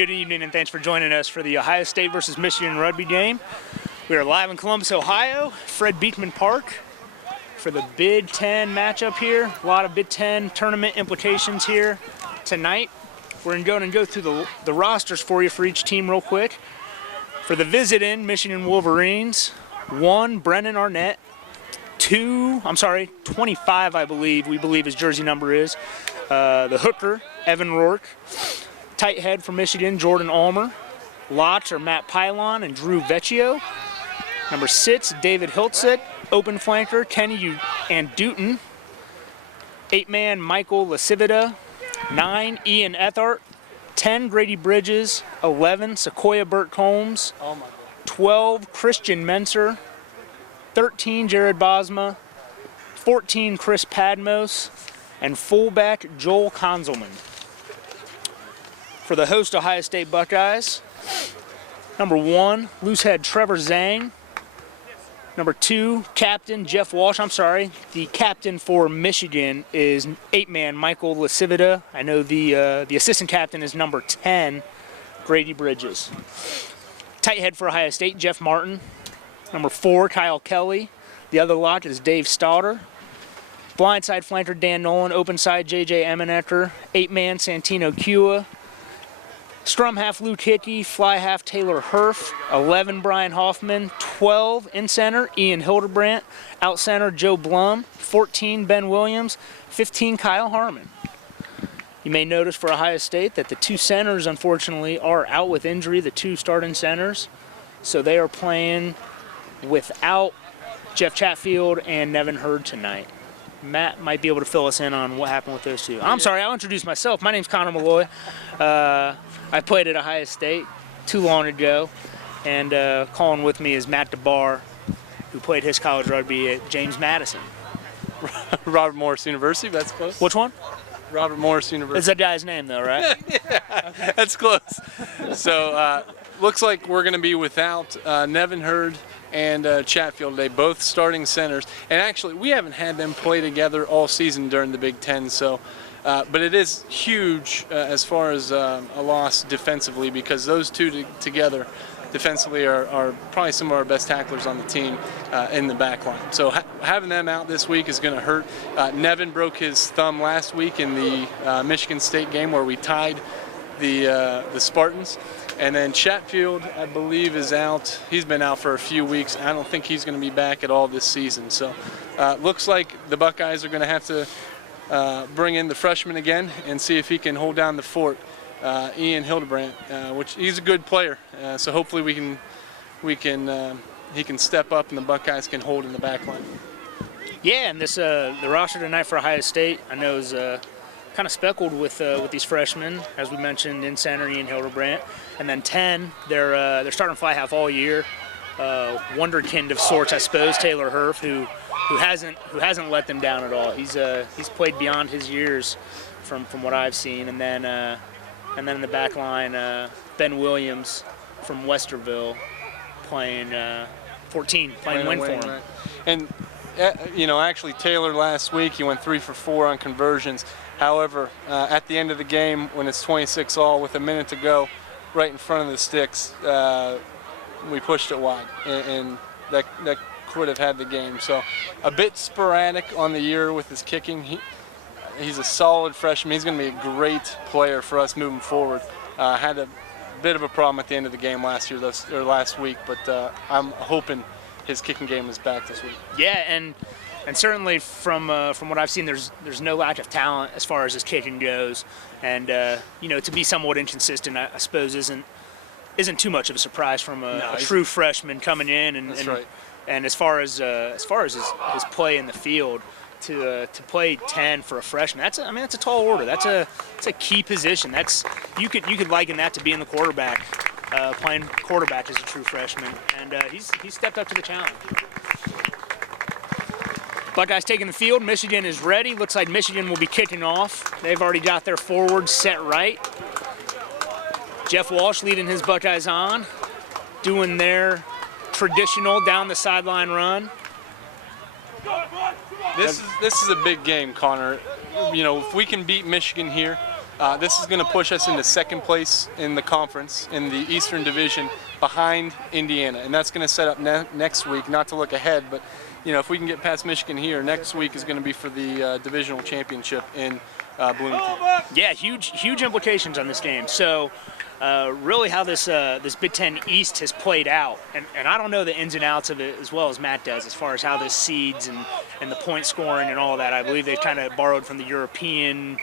Good evening, and thanks for joining us for the Ohio State versus Michigan rugby game. We are live in Columbus, Ohio, Fred Beekman Park for the Big Ten matchup here. A lot of Big Ten tournament implications here tonight. We're going to go through the rosters for you for each team real quick. For the visit-in Michigan Wolverines, 1, Brennan Arnett. 25, I believe his jersey number is. The hooker, Evan Rourke. Tight head for Michigan, Jordan Almer. Lots are Matt Pylon and Drew Vecchio. Number 6, David Hiltzik. Open flanker, Kenny and Dutton. 8-man, Michael Lasivita. 9, Ian Ethart. 10, Grady Bridges. 11, Sequoia Burt Combs. 12, Christian Menser. 13, Jared Bosma. 14, Chris Padmos. And fullback, Joel Konzelman. For the host Ohio State Buckeyes, number 1, loosehead Trevor Zhang. Number 2, captain Jeff Walsh. The captain for Michigan is 8-man Michael Lasivita. I know the assistant captain is number 10, Grady Bridges. Tight head for Ohio State, Jeff Martin. Number 4, Kyle Kelly. The other lot is Dave Stauder. Blindside flanker Dan Nolan. Open side J.J. Emenecker. 8-man Santino Kua. Scrum half Luke Hickey, fly half Taylor Herf, 11 Brian Hoffman, 12 in center Ian Hildebrandt, out center Joe Blum, 14 Ben Williams, 15 Kyle Harmon. You may notice for Ohio State that the 2 centers unfortunately are out with injury, the 2 starting centers, so they are playing without Jeff Chatfield and Nevin Hurd tonight. Matt might be able to fill us in on what happened with those 2. I'm sorry, I'll introduce myself. My name's Connor Malloy. I played at Ohio State too long ago, and calling with me is Matt DeBar, who played his college rugby at James Madison. Robert Morris University, that's close. Which one? Robert Morris University. It's that guy's name, though, right? Yeah, that's close. So, looks like we're going to be without Nevin Hurd and Chatfield today, both starting centers. And actually, we haven't had them play together all season during the Big Ten, so. But it is huge as far as a loss defensively, because those 2 together defensively are probably some of our best tacklers on the team in the back line. So having them out this week is going to hurt. Nevin broke his thumb last week in the Michigan State game where we tied the Spartans. And then Chatfield, I believe, is out. He's been out for a few weeks. I don't think he's going to be back at all this season. So looks like the Buckeyes are going to have to bring in the freshman again and see if he can hold down the fort, Ian Hildebrandt, which he's a good player. So hopefully he can step up and the Buckeyes can hold in the back line. Yeah, and this the roster tonight for Ohio State, I know, is kind of speckled with these freshmen, as we mentioned, in center Ian Hildebrandt, and then 10 they're starting fly half all year. Wonderkind of sorts, I suppose, Taylor Herf, who hasn't let them down at all. He's played beyond his years from what I've seen, and then in the back line, Ben Williams from Westerville playing 14, playing win for him. Right. And actually Taylor last week he went 3 for 4 on conversions. However, at the end of the game when it's 26-all with a minute to go, right in front of the sticks, we pushed it wide, and that could have had the game. So a bit sporadic on the year with his kicking. He's a solid freshman. He's going to be a great player for us moving forward. Had a bit of a problem at the end of the game last week, but I'm hoping his kicking game is back this week. Yeah, and certainly from what I've seen, there's no lack of talent as far as his kicking goes, and to be somewhat inconsistent, I suppose isn't too much of a surprise from a true freshman coming in, and right. And as far as his play in the field, to play 10 for a freshman, that's a tall order. That's a key position. You could liken that to being the quarterback, playing quarterback as a true freshman, and he's stepped up to the challenge. Buckeyes taking the field. Michigan is ready. Looks like Michigan will be kicking off. They've already got their forwards set right. Jeff Walsh leading his Buckeyes on, doing their traditional down the sideline run. This is a big game, Connor. If we can beat Michigan here, This is going to push us into second place in the conference in the Eastern Division behind Indiana, and that's going to set up next week. Not to look ahead, but if we can get past Michigan here, next week is going to be for the divisional championship in Bloomington. Yeah, huge implications on this game. So really how this Big Ten East has played out, and I don't know the ins and outs of it as well as Matt does as far as how this seeds and the point scoring and all that. I believe they've kind of borrowed from the European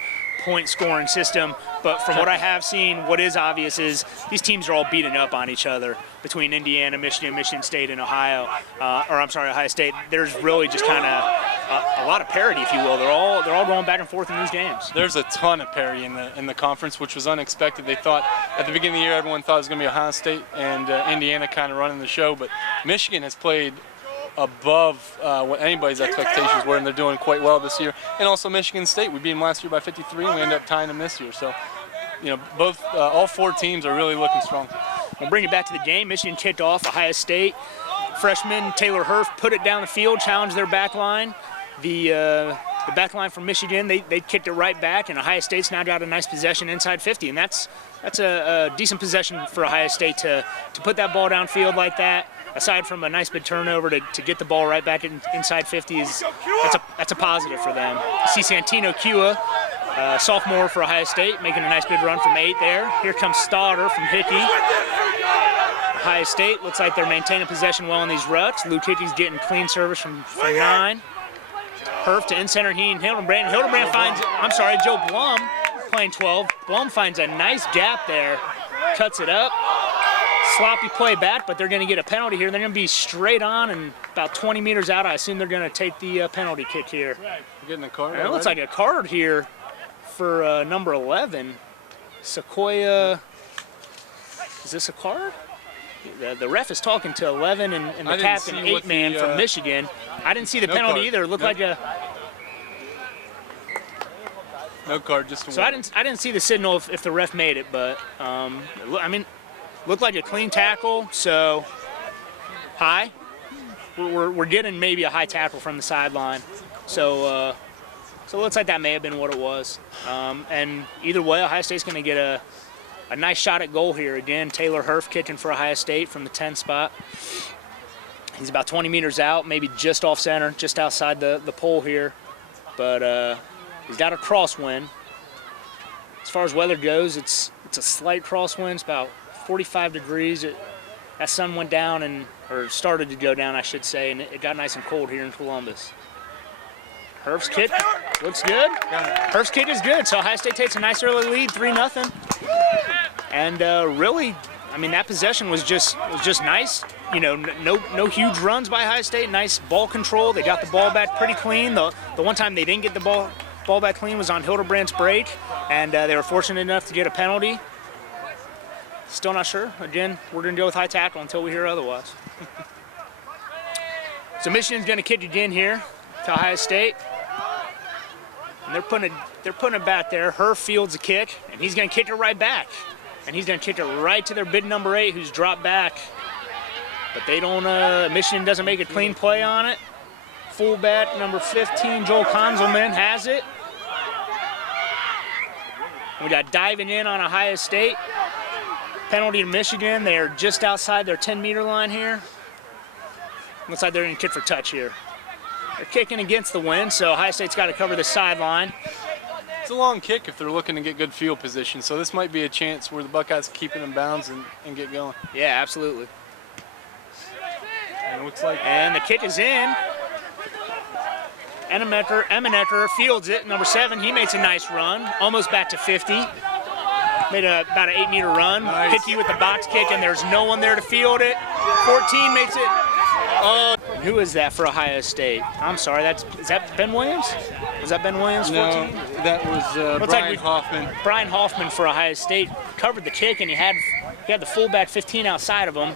point scoring system, but from what I have seen, what is obvious is these teams are all beating up on each other between Indiana, Michigan, Michigan State, and Ohio State. There's really just kind of a lot of parity, if you will. They're all going back and forth in these games. There's a ton of parity in the conference, which was unexpected. They thought at the beginning of the year, everyone thought it was going to be Ohio State and Indiana kind of running the show, but Michigan has played above what anybody's expectations were, and they're doing quite well this year. And also Michigan State, we beat them last year by 53, and we ended up tying them this year. So, all four teams are really looking strong. We'll bring it back to the game. Michigan kicked off. Ohio State freshman Taylor Hurf put it down the field, challenged their back line. The back line from Michigan, they kicked it right back, and Ohio State's now got a nice possession inside 50, and that's a decent possession for Ohio State to put that ball downfield like that. Aside from a nice big turnover to get the ball right back inside 50, that's a positive for them. You see Santino Kua, sophomore for Ohio State, making a nice big run from 8 there. Here comes Stoddard from Hickey. Ohio State looks like they're maintaining possession well in these ruts. Luke Hickey's getting clean service from 9. Hurf to in-center, he and Hildebrand. Hildebrand finds, Joe Blum playing 12. Blum finds a nice gap there, cuts it up. Sloppy play back, but they're going to get a penalty here. They're going to be straight on and about 20 meters out. I assume they're going to take the penalty kick here. You're getting a card? It looks like a card here for number 11, Sequoia. Is this a card? The ref is talking to 11 and the captain, 8-man from Michigan. I didn't see the penalty either. It looked like a... No card, just a So I didn't see the signal if the ref made it, but looked like a clean tackle, so high. We're getting maybe a high tackle from the sideline. So it looks like that may have been what it was. And either way, Ohio State's going to get a nice shot at goal here. Again, Taylor Hurf kicking for Ohio State from the 10 spot. He's about 20 meters out, maybe just off center, just outside the pole here. But he's got a crosswind. As far as weather goes, it's a slight crosswind. It's about 45 degrees. That sun went down or started to go down, I should say, and it got nice and cold here in Columbus. Hurf's kick looks good. Hurf's kick is good, so Ohio State takes a nice early lead, 3-0. And really, that possession was just nice. No huge runs by Ohio State. Nice ball control. They got the ball back pretty clean. The one time they didn't get the ball back clean was on Hildebrandt's break, and they were fortunate enough to get a penalty. Still not sure. Again, we're going to go with high tackle until we hear otherwise. So Michigan's going to kick again here to Ohio State. And they're putting it back there. Hurf fields a kick, and he's going to kick it right back. And he's going to kick it right to their big number 8, who's dropped back. But they don't. Michigan doesn't make a clean play on it. Fullback number 15, Joel Konzelman, has it. We got diving in on Ohio State. Penalty to Michigan. They are just outside their 10-meter line here. Looks like they're going to kick for touch here. They're kicking against the wind, so Ohio State's got to cover the sideline. It's a long kick if they're looking to get good field position, so this might be a chance where the Buckeyes keep it in bounds and get going. Yeah, absolutely. And it looks like... And the kick is in. Emenecker fields it, number 7. He makes a nice run, almost back to 50. Made about an 8-meter run. Nice. Hickey with the box kick, and there's no one there to field it. 14 makes it. Who is that for Ohio State? I'm sorry, is that Ben Williams? Was that Ben Williams, 14? No, that was Brian Hoffman. Brian Hoffman for Ohio State covered the kick, and he had the fullback 15 outside of him.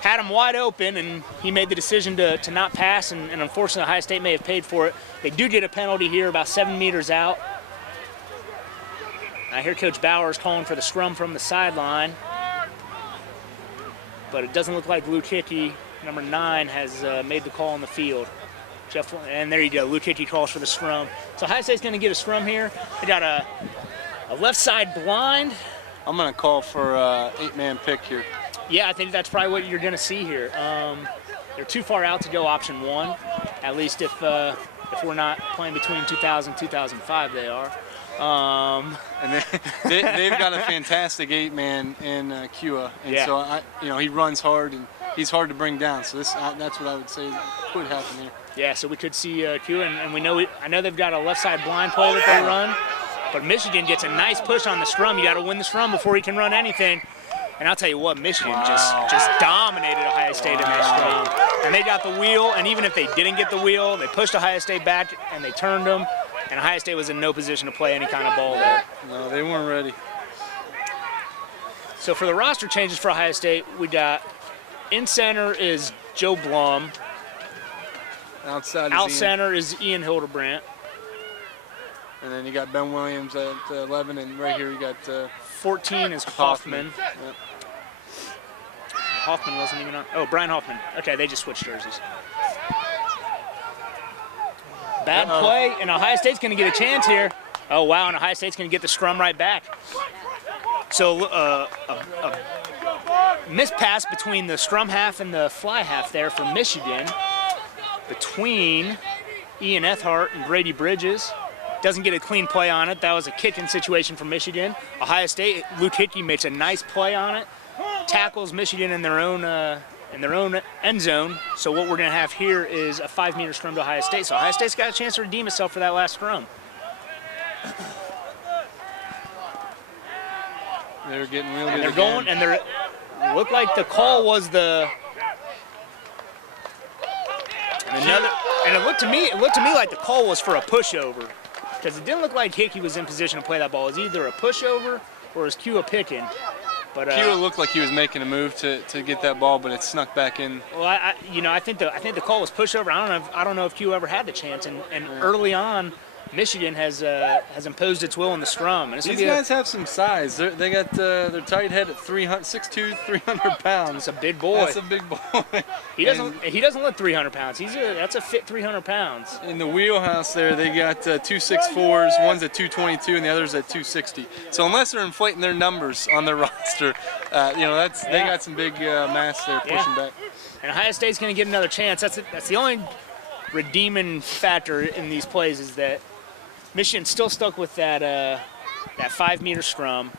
Had him wide open, and he made the decision to not pass, and unfortunately Ohio State may have paid for it. They do get a penalty here about 7 meters out. I hear Coach Bauer is calling for the scrum from the sideline, but it doesn't look like Luke Hickey, number 9, has made the call on the field. And there you go, Luke Hickey calls for the scrum. So Ohio State's going to get a scrum here. They got A left side blind. I'm going to call for 8-man pick here. Yeah, I think that's probably what you're going to see here. They're too far out to go option 1, at least if we're not playing between 2000 and 2005, they are. And they've got a fantastic 8-man in Kua, and Yeah. so he runs hard and he's hard to bring down. So that's what I would say could happen here. Yeah, so we could see Kua, and I know they've got a left side blind play that they run, but Michigan gets a nice push on the scrum. You got to win the scrum before you can run anything. And I'll tell you what, Michigan just dominated Ohio State in that scrum. And they got the wheel, and even if they didn't get the wheel, they pushed Ohio State back and they turned them. And Ohio State was in no position to play any kind of ball there. No, they weren't ready. So for the roster changes for Ohio State, we got in center is Joe Blum. Out Center is Ian Hildebrandt. And then you got Ben Williams at 11, and right here you got 14 is Hoffman. Yep. Hoffman wasn't even on. Oh, Brian Hoffman. Okay, they just switched jerseys. Bad play, and Ohio State's going to get a chance here. Oh, wow, and Ohio State's going to get the scrum right back. So a mispass between the scrum half and the fly half there for Michigan, between Ian Ethart and Brady Bridges. Doesn't get a clean play on it. That was a kicking situation for Michigan. Ohio State, Luke Hickey makes a nice play on it. Tackles Michigan in their own end zone. So what we're going to have here is a 5-meter scrum to Ohio State. So Ohio State's got a chance to redeem itself for that last scrum. They're getting really good. And they're going, and they're look like the call was the. And it looked to me like the call was for a pushover, because it didn't look like Hickey was in position to play that ball. It was either a pushover or it was Kua picking. But Kua looked like he was making a move to get that ball, but it snuck back in. Well, I think the call was pushover. I don't know if Kua ever had the chance. And early on, Michigan has imposed its will in the scrum. And these guys have some size. They got their tight head at 6'2", 300 pounds. It's a big boy. That's a big boy. He doesn't look 300 pounds. That's a fit 300 pounds. In the wheelhouse there, they got 264s. One's at 222 and the other's at 260. So unless they're inflating their numbers on their roster, they got some big mass there pushing back. And Ohio State's going to get another chance. That's the only redeeming factor in these plays is that Michigan's still stuck with that 5-meter scrum,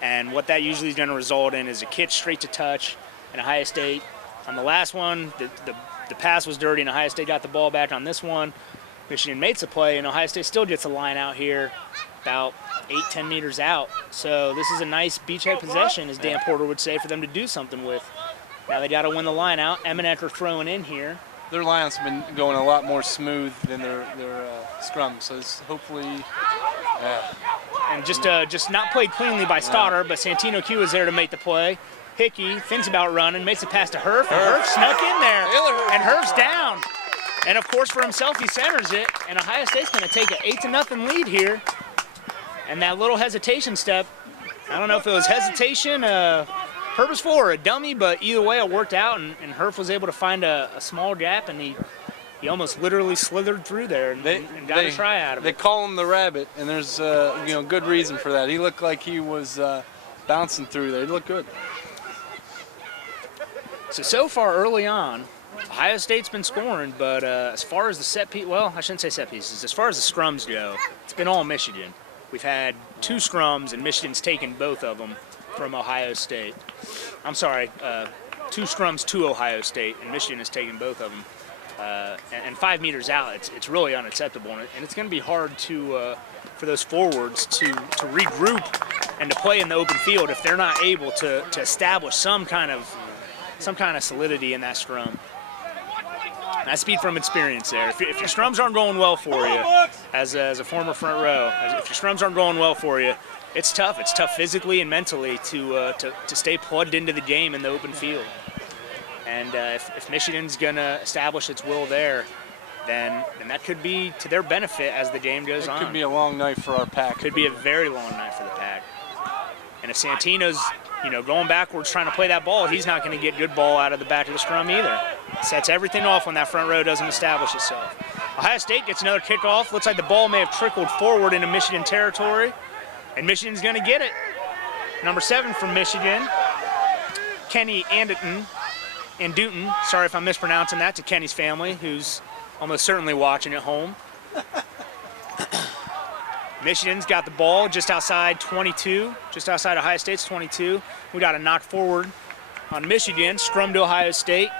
and what that usually is going to result in is a kick straight to touch. And Ohio State, on the last one, the pass was dirty, and Ohio State got the ball back on this one. Michigan makes a play, and Ohio State still gets a line out here about 8-10 meters out. So this is a nice beachhead possession, as Dan Porter would say, for them to do something with. Now they got to win the line out. Eminecker throwing in here. Their lineouts have been going a lot more smooth than their scrum, so it's hopefully. And just not played cleanly by Stoddard, but Santino Q is there to make the play. Hickey thinks about running, makes a pass to Herf, and Herf snuck in there, and Herf's down. And of course, for himself, he centers it, and Ohio State's going to take an 8-0 lead here. And that little hesitation step, I don't know if it was hesitation, purposeful or a dummy, but either way it worked out, and Herf was able to find a small gap, and he almost literally slithered through there and got a try out of it. They call him the rabbit, and there's good reason for that. He looked like he was bouncing through there. He looked good. So far early on, Ohio State's been scoring, but as far as the set piece, well, I shouldn't say set pieces. As far as the scrums go, it's been all Michigan. We've had 2 scrums, and Michigan's taken both of them from Ohio State. I'm sorry, 2 scrums to Ohio State, and Michigan has taken both of them. And 5 meters out, it's really unacceptable, and it's going to be hard for those forwards to regroup and to play in the open field if they're not able to establish some kind of solidity in that scrum. And I speak from experience there. If your scrums aren't going well for you, as a former front row, if your scrums aren't going well for you, it's tough. It's tough physically and mentally to stay plugged into the game in the open field. And if Michigan's going to establish its will there, then that could be to their benefit as the game goes on. It could be a long night for our pack. Could be a very long night for the pack. And if Santino's going backwards trying to play that ball, he's not going to get good ball out of the back of the scrum either. Sets everything off when that front row doesn't establish itself. Ohio State gets another kickoff. Looks like the ball may have trickled forward into Michigan territory. And Michigan's going to get it. Number 7 from Michigan, Kenny Anduton. Sorry if I'm mispronouncing that, to Kenny's family, who's almost certainly watching at home. Michigan's got the ball just outside 22, just outside Ohio State's 22. We got a knock forward on Michigan, scrum to Ohio State.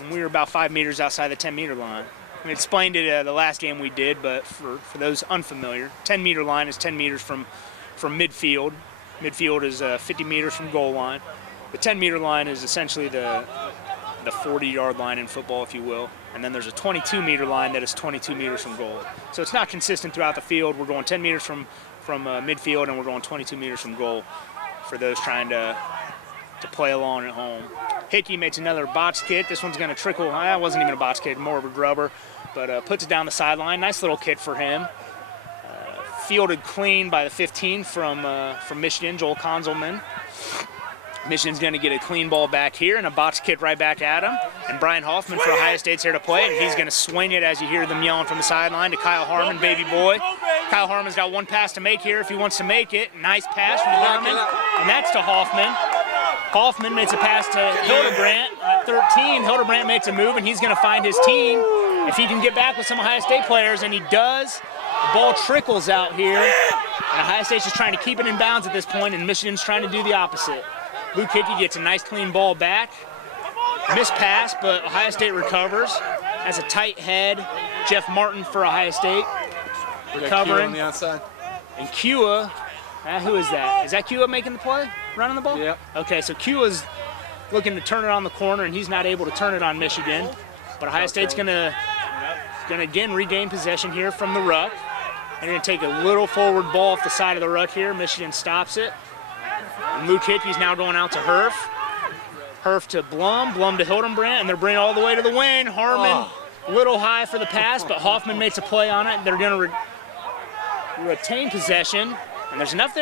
And we were about 5 meters outside the 10-meter line. We explained it the last game we did, but for those unfamiliar, 10-meter line is 10 meters from midfield. Midfield is 50 meters from goal line. The 10-meter line is essentially the 40-yard line in football, if you will. And then there's a 22-meter line that is 22 meters from goal. So it's not consistent throughout the field. We're going 10 meters from midfield, and we're going 22 meters from goal for those trying to play along at home. Hickey makes another botch kick. This one's going to trickle. That wasn't even a botch kick, more of a grubber, but puts it down the sideline. Nice little kick for him. Fielded clean by the 15 from Michigan, Joel Konzelman. Michigan's going to get a clean ball back here and a botch kick right back at him. And Brian Hoffman for Ohio State's here to play, and he's going to swing it as you hear them yelling from the sideline to Kyle Harmon, baby boy. Kyle Harmon's got one pass to make here if he wants to make it. Nice pass from Harmon, and that's to Hoffman. Hoffman makes a pass to Hildebrandt at 13. Hildebrandt makes a move, and he's going to find his team if he can get back with some Ohio State players, and he does. The ball trickles out here, and Ohio State's just trying to keep it in bounds at this point, and Michigan's trying to do the opposite. Luke Hickey gets a nice clean ball back. Missed pass, but Ohio State recovers. Has a tight head. Jeff Martin for Ohio State recovering. On the outside. And Kua, who is that? Is that Kua making the play? Running the ball? Yep. Okay, so Kua's looking to turn it on the corner, and he's not able to turn it on Michigan. But Ohio State's gonna again regain possession here from the ruck. They're gonna take a little forward ball off the side of the ruck here. Michigan stops it. And Luke Hickey's now going out to Herf. Herf to Blum to Hildebrandt, and they're bringing it all the way to the wing. Harmon, a little high for the pass, but Hoffman makes a play on it. They're going to retain possession, and there's enough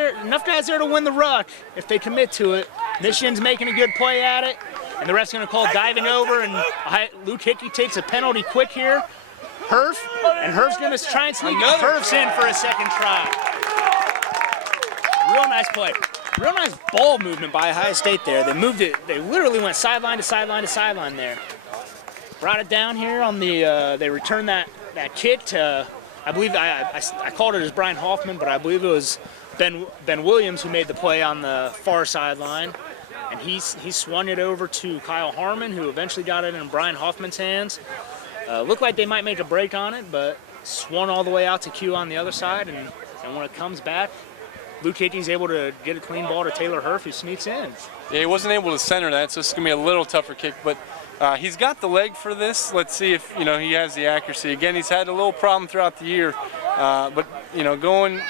guys there to win the ruck if they commit to it. Michigan's making a good play at it, and the ref's going to call diving over, and Luke Hickey takes a penalty quick here. Herf's going to try and sneak it. Herf's in for a second try. Real nice play. Real nice ball movement by Ohio State there. They moved it. They literally went sideline to sideline to sideline there. Brought it down here on the. They returned that kick to. I believe I called it as Brian Hoffman, but I believe it was Ben Williams who made the play on the far sideline, and he swung it over to Kyle Harmon, who eventually got it in Brian Hoffman's hands. Looked like they might make a break on it, but swung all the way out to Q on the other side, and when it comes back, Luke Hickey's able to get a clean ball to Taylor Herf, who sneaks in. Yeah, he wasn't able to center that, so it's going to be a little tougher kick, but he's got the leg for this. Let's see if he has the accuracy. Again, he's had a little problem throughout the year, but going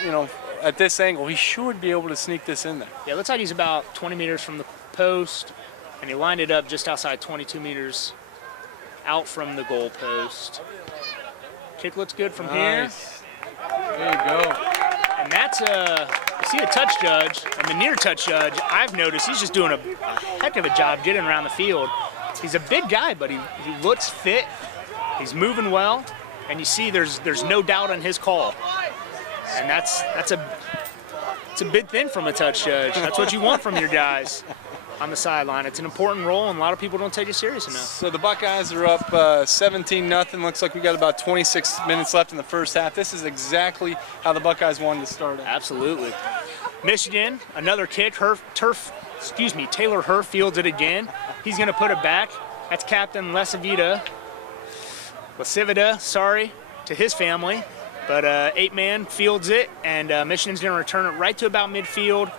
at this angle, he should be able to sneak this in there. Yeah, it looks like he's about 20 meters from the post, and he lined it up just outside 22 meters out from the goal post. Kick looks good from here. There you go. And that's you see the touch judge and the near touch judge. I've noticed he's just doing a heck of a job getting around the field. He's a big guy, but he looks fit. He's moving well, and you see there's no doubt on his call. And it's a big thing from a touch judge. That's what you want from your guys on the sideline. It's an important role, and a lot of people don't take it serious enough. So the Buckeyes are up 17-0. Looks like we got about 26 minutes left in the first half. This is exactly how the Buckeyes wanted to start it. Absolutely. Michigan, another kick. Taylor Herf fields it again. He's going to put it back. That's Captain Lasivita, to his family. But 8-man fields it, and Michigan's going to return it right to about midfield.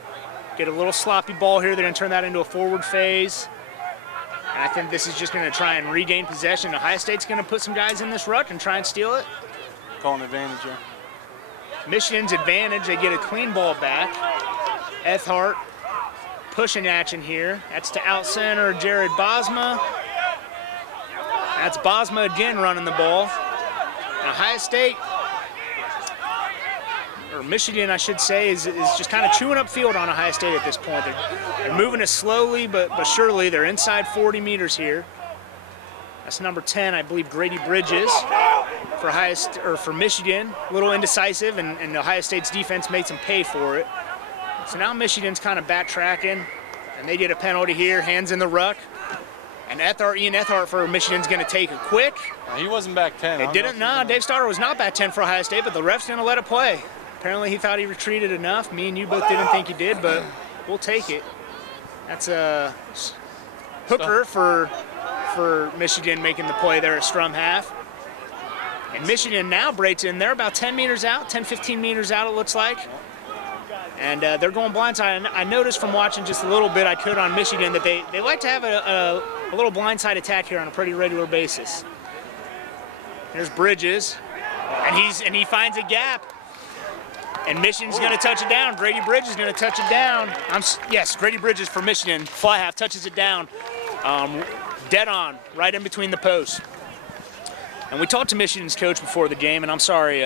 Get a little sloppy ball here. They're going to turn that into a forward phase. And I think this is just going to try and regain possession. Ohio State's going to put some guys in this ruck and try and steal it. Call an advantage here. Michigan's advantage. They get a clean ball back. Ethart pushing action here. That's to out center Jared Bosma. That's Bosma again running the ball. And Ohio State, or Michigan, I should say, is just kind of chewing up field on Ohio State at this point. They're moving it slowly, but surely. They're inside 40 meters here. That's number 10, I believe, Grady Bridges for Michigan, a little indecisive, and Ohio State's defense made them pay for it. So now Michigan's kind of backtracking, and they get a penalty here, hands in the ruck. And Ian Ethart for Michigan's going to take it quick. He wasn't back 10. It didn't. No, Dave Starter was not back 10 for Ohio State, but the ref's going to let it play. Apparently he thought he retreated enough. Me and you both didn't think he did, but we'll take it. That's a hooker for Michigan making the play there at scrum half. And Michigan now breaks in. They're about 10 meters out, 10, 15 meters out it looks like. And they're going blindside. I noticed from watching just a little bit I could on Michigan that they like to have a little blindside attack here on a pretty regular basis. There's Bridges, and he finds a gap. And Michigan's going to touch it down. Grady Bridges is going to touch it down. Yes, Grady Bridges for Michigan. Fly half touches it down. Dead on, right in between the posts. And we talked to Michigan's coach before the game, and I'm sorry,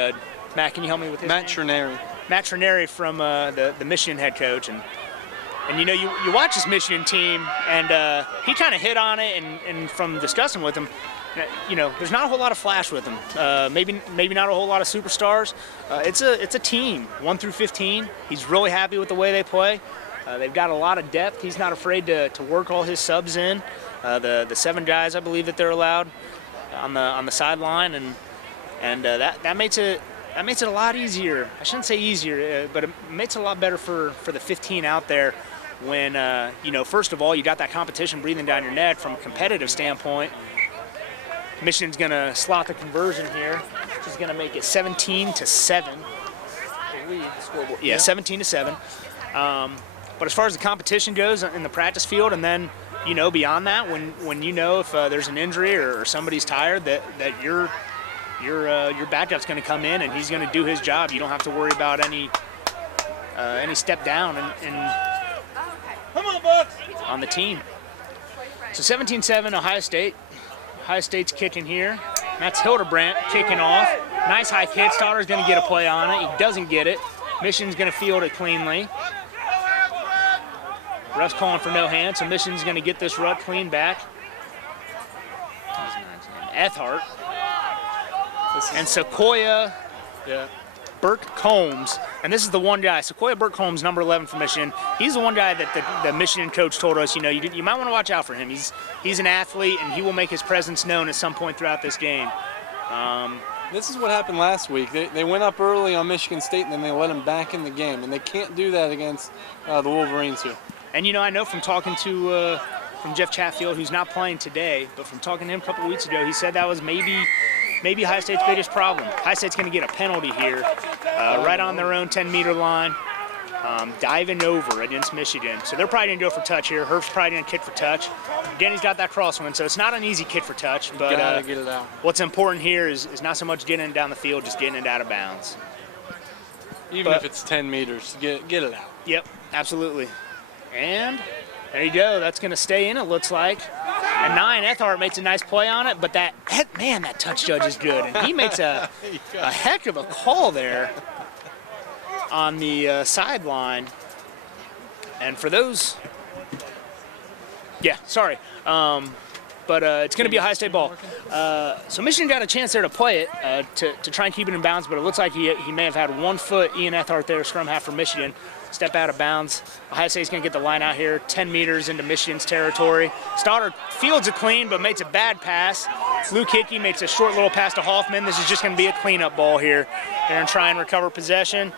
Matt, can you help me with his name? Matt Trineri from the Michigan head coach. And you know, you watch this Michigan team, and he kind of hit on it, and from discussing with him, you know, there's not a whole lot of flash with him. Maybe not a whole lot of superstars. It's a team, 1 through 15. He's really happy with the way they play. They've got a lot of depth. He's not afraid to work all his subs in. The 7 guys, I believe, that they're allowed on the sideline, and that makes it a lot easier. I shouldn't say easier, but it makes it a lot better for the 15 out there when you know, first of all, you got that competition breathing down your neck from a competitive standpoint. Michigan's going to slot the conversion here, which is going to make it 17-7. Yeah, 17-7. But as far as the competition goes in the practice field, and then, you know, beyond that, when you know if there's an injury or somebody's tired, that your backup's going to come in and he's going to do his job. You don't have to worry about any step down on the team. So 17-7, Ohio State. Ohio State's kicking here. That's Hildebrandt kicking off. Nice high kick. Stotter's going to get a play on it. He doesn't get it. Michigan's going to field it cleanly. Ref's calling for no hand, so Michigan's going to get this ruck clean back. Ethart. And Sequoia Burke-Combs. And this is the one guy, Sequoia Burke-Combs, number 11 for Michigan. He's the one guy that the Michigan coach told us, you know, you might want to watch out for him. He's an athlete, and he will make his presence known at some point throughout this game. This is what happened last week. They went up early on Michigan State, and then they let them back in the game. And they can't do that against the Wolverines here. And, you know, I know from talking to from Jeff Chatfield, who's not playing today, but from talking to him a couple of weeks ago, he said that was maybe Ohio State's biggest problem. Ohio State's going to get a penalty here, right on their own 10-meter line, diving over against Michigan. So they're probably going to go for touch here. Herf's probably going to kick for touch. Again, he's got that crosswind, so it's not an easy kick for touch. But get it out. What's important here is not so much getting it down the field, just getting it out of bounds. Even if it's 10 meters, get it out. Yep, absolutely. And there you go. That's going to stay in, it looks like. And 9, Ethart makes a nice play on it, but that touch judge is good. And he makes a heck of a call there on the sideline. And for those, but it's going to be a Ohio State ball. So Michigan got a chance there to play it, to try and keep it in bounds, but it looks like he may have had 1 foot, Ian Ethart there, scrum half for Michigan. Step out of bounds. Ohio State's going to get the line out here, 10 meters into Michigan's territory. Stoddard fields it clean, but makes a bad pass. Luke Hickey makes a short little pass to Hoffman. This is just going to be a cleanup ball here. They're going to try and recover possession.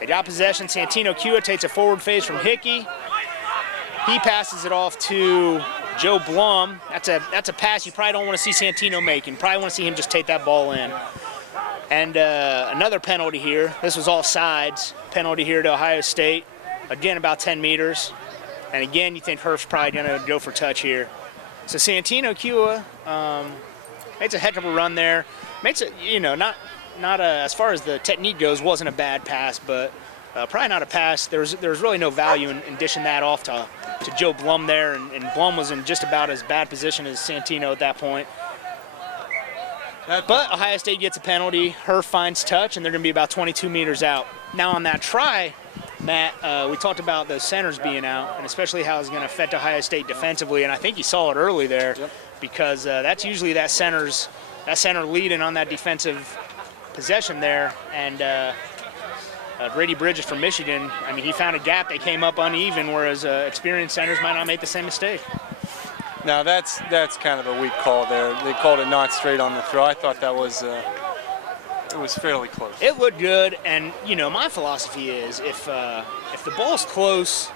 They got possession. Santino Cua takes a forward phase from Hickey. He passes it off to Joe Blum. That's a pass you probably don't want to see Santino making. Probably want to see him just take that ball in. And another penalty here. This was all sides. Penalty here to Ohio State. Again, about 10 meters. And again, you think Herf's probably going to go for touch here. So Santino Cua makes a heck of a run there. Makes it, you know, not as far as the technique goes, wasn't a bad pass, but probably not a pass. There's really no value in dishing that off to Joe Blum there, and Blum was in just about as bad position as Santino at that point. But Ohio State gets a penalty. Herf finds touch, and they're going to be about 22 meters out. Now on that try, Matt, we talked about those centers being out, and especially how it's going to affect Ohio State defensively, and I think you saw it early there, because that's usually that center's that center leading on that defensive possession there, and Grady Bridges from Michigan, I mean, he found a gap. They came up uneven, whereas experienced centers might not make the same mistake. Now that's kind of a weak call there. They called it not straight on the throw. I thought that was it was fairly close. It looked good, and you know, my philosophy is if the ball's close,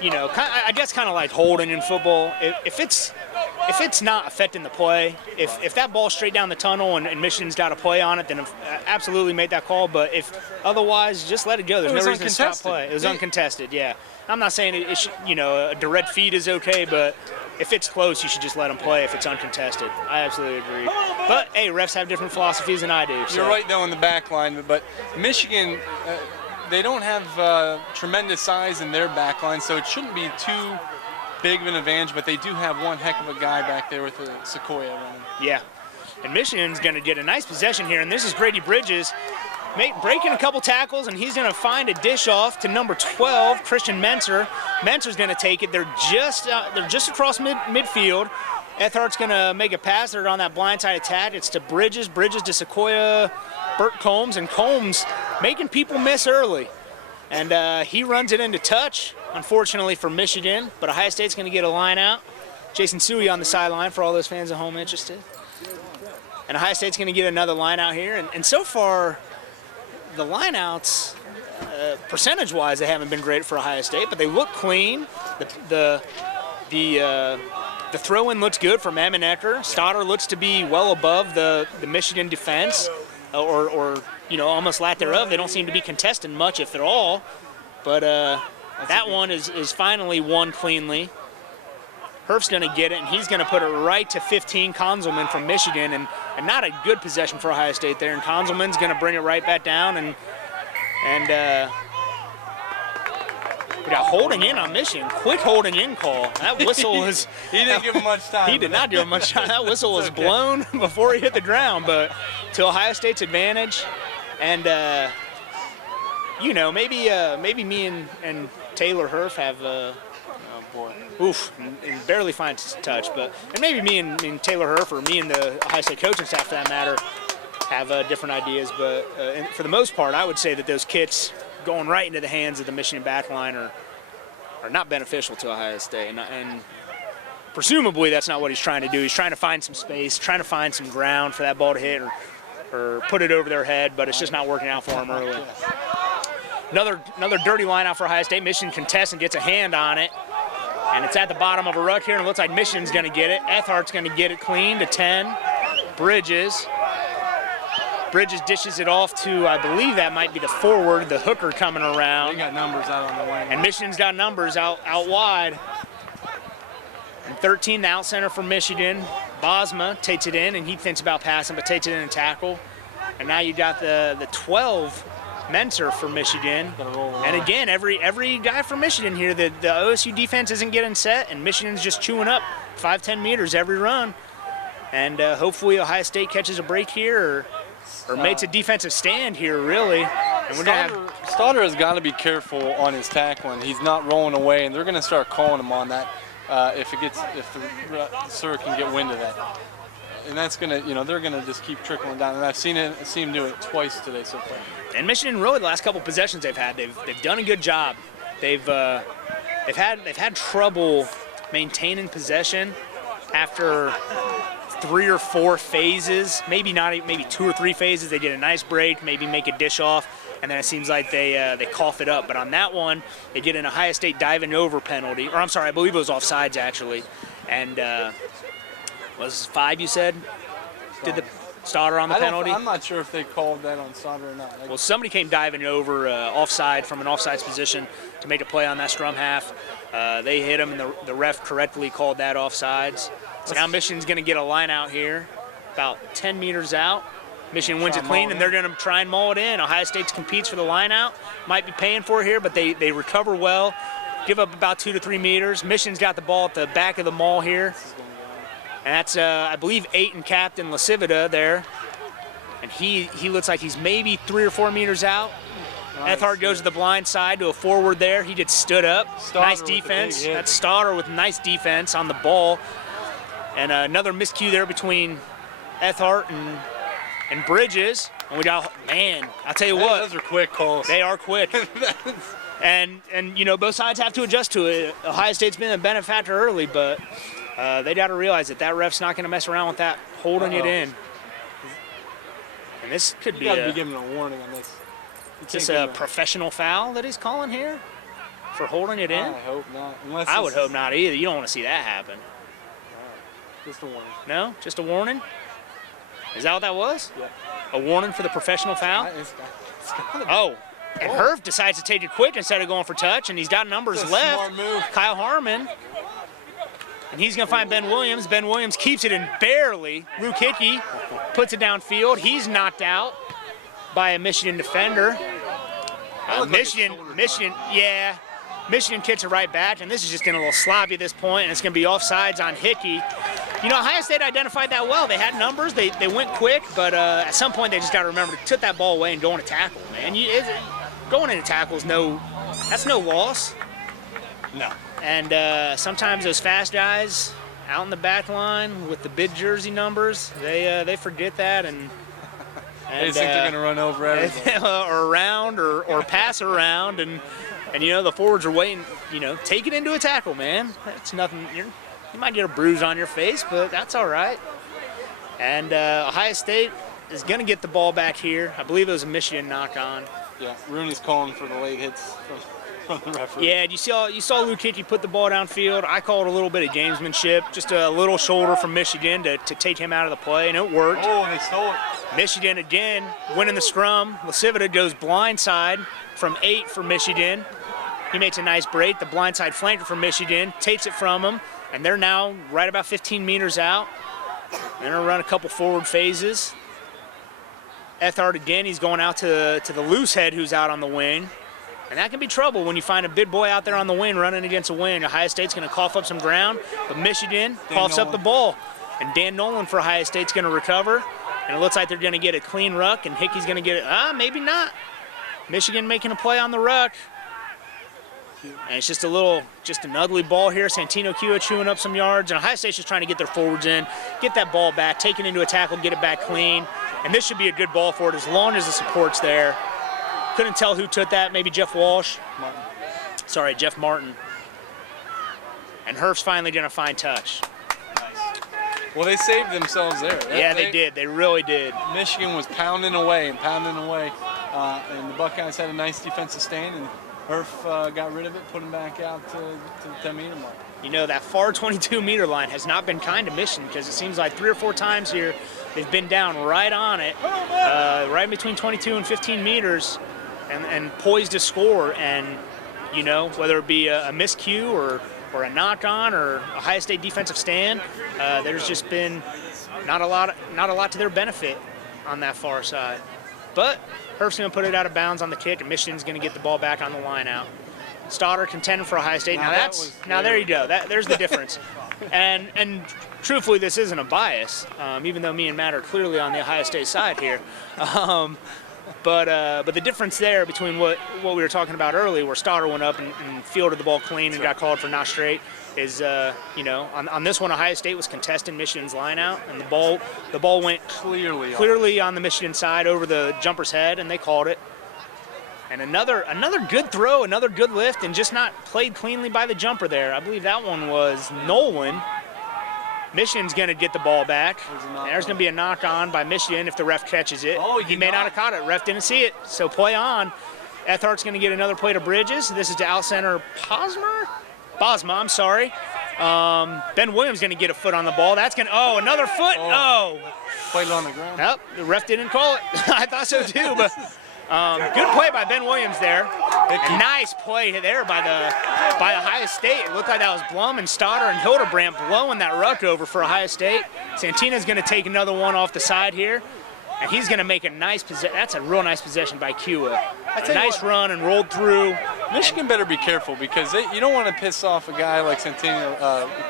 you know, I guess kind of like holding in football. If it's not affecting the play, if that ball's straight down the tunnel and Michigan's got a play on it, then absolutely make that call. But if otherwise, just let it go. There's no reason to stop play. It was uncontested, yeah. I'm not saying it should, you know, a direct feed is okay, but if it's close, you should just let them play if it's uncontested. I absolutely agree. But, hey, refs have different philosophies than I do. So. You're right, though, in the back line. But Michigan, they don't have tremendous size in their back line, so it shouldn't be too big of an advantage. But they do have one heck of a guy back there with the Sequoia running. Yeah. And Michigan's going to get a nice possession here, and this is Grady Bridges breaking a couple tackles, and he's going to find a dish off to number 12, Christian Menser. Menser's going to take it. They're just across midfield. Ethart's going to make a pass. They're on that blindside attack. It's to Bridges. Bridges to Sequoia, Burt Combs, and Combs making people miss early. And he runs it into touch, unfortunately for Michigan, but Ohio State's going to get a line out. Jason Suey on the sideline for all those fans at home interested. And Ohio State's going to get another line out here. And so far, the lineouts, percentage-wise, they haven't been great for Ohio State, but they look clean. The throw-in looks good from Emmenecker. Stoddard looks to be well above the Michigan defense, or you know, almost lack thereof. They don't seem to be contesting much, if at all. But that one is finally won cleanly. Herf's going to get it, and he's going to put it right to 15, Konzelman from Michigan, and not a good possession for Ohio State there. And Konzelman's going to bring it right back down, and we got holding in on Michigan. Quick holding in call. That whistle was... He didn't give him much time. He did not give him much time. That whistle was blown before he hit the ground, but to Ohio State's advantage. And, you know, maybe me and Taylor Herf have... and barely finds touch, and maybe me and Taylor Herf, or me and the Ohio State coaching staff, for that matter, have different ideas. But for the most part, I would say that those kicks going right into the hands of the Michigan back line are not beneficial to Ohio State. And presumably that's not what he's trying to do. He's trying to find some space, trying to find some ground for that ball to hit or put it over their head, but it's just not working out for him early. Another dirty line out for Ohio State. Michigan contests and gets a hand on it. And it's at the bottom of a ruck here, and it looks like Michigan's going to get it. Ethart's going to get it clean to 10. Bridges dishes it off to, I believe that might be the forward, the hooker coming around. They got numbers out on the wing. And Michigan's got numbers out wide. And 13, the out center for Michigan. Bosma takes it in, and he thinks about passing, but takes it in and tackle. And now you got the 12, Menser for Michigan. And again, every guy from Michigan here, the OSU defense isn't getting set, and Michigan's just chewing up 5-10 meters every run. And hopefully Ohio State catches a break here or makes a defensive stand here, really. And we're gonna have Stoddard has got to be careful on his tackling. He's not rolling away, and they're going to start calling him on that if the sir can get wind of that. And that's going to, you know, they're going to just keep trickling down. And I've seen him do it twice today so far. And Michigan, really, the last couple possessions they've had, they've done a good job. They've had trouble maintaining possession after 3 or 4 phases, maybe 2 or 3 phases. They get a nice break, maybe make a dish off, and then it seems like they cough it up. But on that one, they get an Ohio State diving over penalty, or I'm sorry, I believe it was offsides actually, and was 5, you said? Did the Stoddard on the penalty? I'm not sure if they called that on Stoddard or not. Well, somebody came diving over offside from an offsides position to make a play on that scrum half. They hit him, and the ref correctly called that offsides. So now Michigan's going to get a line out here, about 10 meters out. Michigan wins it clean, and they're going to try and maul it in. Ohio State competes for the line out. Might be paying for it here, but they recover well, give up about 2 to 3 meters. Michigan's got the ball at the back of the maul here. And that's, I believe, 8 and Captain Lasivita there. And he looks like he's maybe 3 or 4 meters out. Nice. Ethard goes to the blind side to a forward there. He gets stood up. Nice defense. That's Stoddard with nice defense on the ball. And another miscue there between Ethart and Bridges. And we got, man, I'll tell you what. Those are quick calls. They are quick. and you know, both sides have to adjust to it. Ohio State's been a benefactor early, but they got to realize that ref's not going to mess around with that holding it in. And this could be got to be given a warning on this. Just a professional foul that he's calling here for holding it in? I hope not. Unless I would hope not either. You don't want to see that happen. Just a warning. No? Just a warning? Is that what that was? Yeah. A warning for the professional foul? It's Oh. And Herf decides to take it quick instead of going for touch, and he's got numbers That's a left. smart move. Kyle Harmon. And he's going to find Ben Williams. Ben Williams keeps it in barely. Luke Hickey puts it downfield. He's knocked out by a Michigan defender. Michigan, yeah. Michigan kicks it right back, and this is just getting a little sloppy at this point, and it's going to be offsides on Hickey. You know, Ohio State identified that well. They had numbers. They went quick, but at some point they just got to remember to tip that ball away and go into tackle, man. Going into tackle is that's no loss. No. And sometimes those fast guys out in the back line with the big jersey numbers, they forget that and they just think they're going to run over everybody. or around or pass around and you know, the forwards are waiting, you know, take it into a tackle, man. That's nothing. You might get a bruise on your face, but that's all right. And Ohio State is going to get the ball back here. I believe it was a Michigan knock-on. Yeah, Rooney's calling for the late hits from the referee. Yeah, you saw Luke Hickey put the ball downfield. I called a little bit of gamesmanship, just a little shoulder from Michigan to take him out of the play, and it worked. Oh, and they stole it. Michigan again winning the scrum. Lasivita goes blindside from 8 for Michigan. He makes a nice break. The blindside flanker for Michigan takes it from him, and they're now right about 15 meters out. They're going to run a couple forward phases. Ethard again, he's going out to the loose head who's out on the wing. And that can be trouble when you find a big boy out there on the wing running against a wing. Ohio State's going to cough up some ground, but Michigan coughs up the ball. And Dan Nolan for Ohio State's going to recover. And it looks like they're going to get a clean ruck, and Hickey's going to get it. Maybe not. Michigan making a play on the ruck. And it's just an ugly ball here. Santino Kua chewing up some yards. And Ohio State's just trying to get their forwards in, get that ball back, take it into a tackle, get it back clean. And this should be a good ball for it as long as the support's there. Couldn't tell who took that. Maybe Jeff Walsh. Sorry, Jeff Martin. And Herf's finally going to find touch. Well, they saved themselves there. Yeah, they did. They really did. Michigan was pounding away. And the Buckeyes had a nice defensive stand, and Herf got rid of it, put him back out to the 10-meter mark. You know, that far 22-meter line has not been kind to Michigan because it seems like 3 or 4 times here they've been down right on it, right between 22 and 15 meters and poised to score. And, you know, whether it be a miscue or a knock-on or a Ohio State defensive stand, there's just been not a lot to their benefit on that far side. But Herf's going to put it out of bounds on the kick, and Michigan's going to get the ball back on the line out. Stoddard contending for Ohio State. Now there you go. There's the difference. and truthfully, this isn't a bias, even though me and Matt are clearly on the Ohio State side here. But the difference there between what we were talking about earlier, where Stoddard went up and fielded the ball clean and got called for not straight, is you know, on this one Ohio State was contesting Michigan's line out, and the ball went clearly on the Michigan side over the jumper's head, and they called it. And another good throw, another good lift, and just not played cleanly by the jumper there. I believe that one was Nolan. Michigan's going to get the ball back. There's going to be a knock-on by Michigan if the ref catches it. He may not have caught it. Ref didn't see it, so play on. Ethart's going to get another play to Bridges. This is to out center Bosma, I'm sorry. Ben Williams going to get a foot on the ball. That's going to, another foot. Played it on the ground. Nope, the ref didn't call it. I thought so too, but good play by Ben Williams there. A nice play there by Ohio State. It looked like that was Blum and Stoddard and Hildebrandt blowing that ruck over for Ohio State. Santina's going to take another one off the side here, and he's going to make a nice possession. That's a real nice possession by Kua. A nice run and rolled through. Michigan better be careful because you don't want to piss off a guy like Santino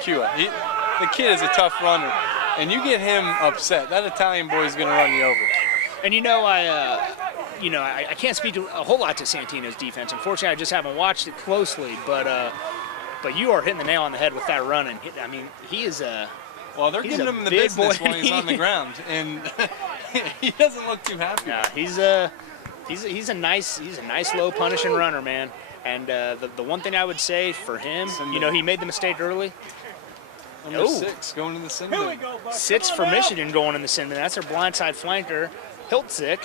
Kua. The kid is a tough runner, and you get him upset, that Italian boy is going to run you over. And you know, I can't speak to a whole lot to Santino's defense. Unfortunately, I just haven't watched it closely. But you are hitting the nail on the head with that run. And I mean, he is Well, they're He's giving a him the big business boy. while he's on the ground, and he doesn't look too happy. Yeah, he's a nice low punishing runner, man. And the one thing I would say for him, you know, he made the mistake early. Number 6 going to the Cinnamon. 6 for Michigan going in the Cinnamon. That's their blindside flanker, Hiltzik,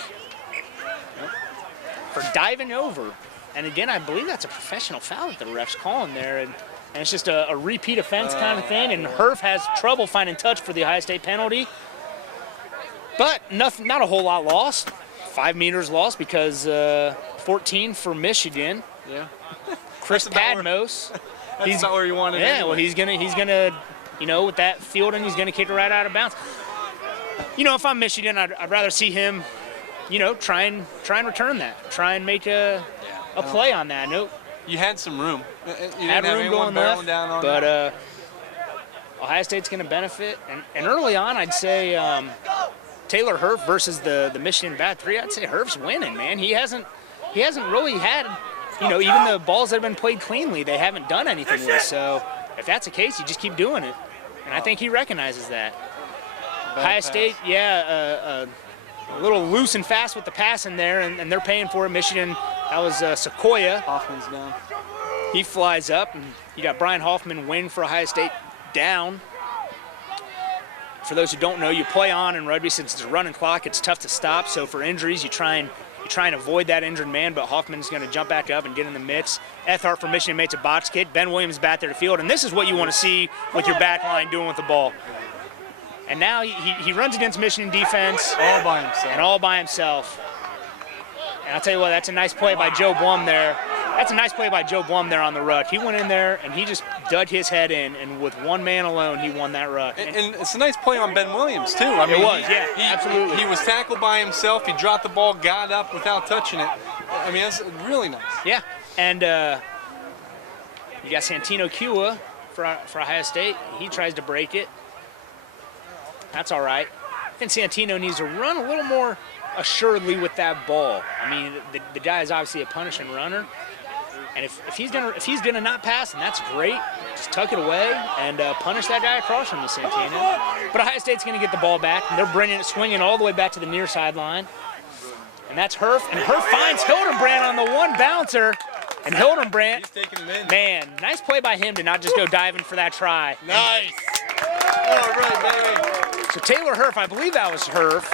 for diving over. And again, I believe that's a professional foul that the ref's calling there. And it's just a repeat offense kind of thing. And Herf has trouble finding touch for the Ohio State penalty. But not a whole lot lost. 5 meters lost because 14 for Michigan. Yeah. Chris Padmos. That's not where you want it. Yeah, anyway. well, he's gonna, you know, with that fielding, he's gonna kick it right out of bounds. You know, if I'm Michigan, I'd rather see him, you know, try and return that, try and make a play on that. Nope. You had some room. You Had didn't have room going barreling left, down on but it. Ohio State's gonna benefit. And early on, I'd say Taylor Herf versus the Michigan bat 3. I'd say Herf's winning, man. He hasn't really had. You know, even the balls that have been played cleanly, they haven't done anything with. So if that's the case, you just keep doing it. And I think he recognizes that. Ohio State, a little loose and fast with the pass in there, and they're paying for it. Michigan, that was Sequoia. Hoffman's down. He flies up, and you got Brian Hoffman wing for Ohio State down. For those who don't know, you play on in rugby since it's a running clock. It's tough to stop. So for injuries, you try and avoid that injured man, but Hoffman's going to jump back up and get in the mix. Ethart for Michigan makes a box kick. Ben Williams back there to field, and this is what you want to see with your back line doing with the ball. And now he runs against Michigan defense. All by himself. And all by himself. And I'll tell you what, that's a nice play by Joe Blum there. That's a nice play by Joe Blum there on the ruck. He went in there, and he just dug his head in, and with one man alone, he won that ruck. And it's a nice play on Ben Williams, too. I mean, absolutely. He was tackled by himself. He dropped the ball, got up without touching it. I mean, that's really nice. Yeah, and you got Santino Kua for Ohio State. He tries to break it. That's all right. I think Santino needs to run a little more assuredly with that ball. I mean, the guy is obviously a punishing runner. And if he's gonna not pass, and that's great, just tuck it away and punish that guy across from you, Santino. But Ohio State's gonna get the ball back, and they're bringing it, swinging all the way back to the near sideline. And that's Herf, and Herf finds Hildenbrand on the one bouncer, and Hildenbrand, He's taking him in. man, nice play by him to not just go diving for that try. Nice. All right, baby. So Taylor Herf, I believe that was Herf.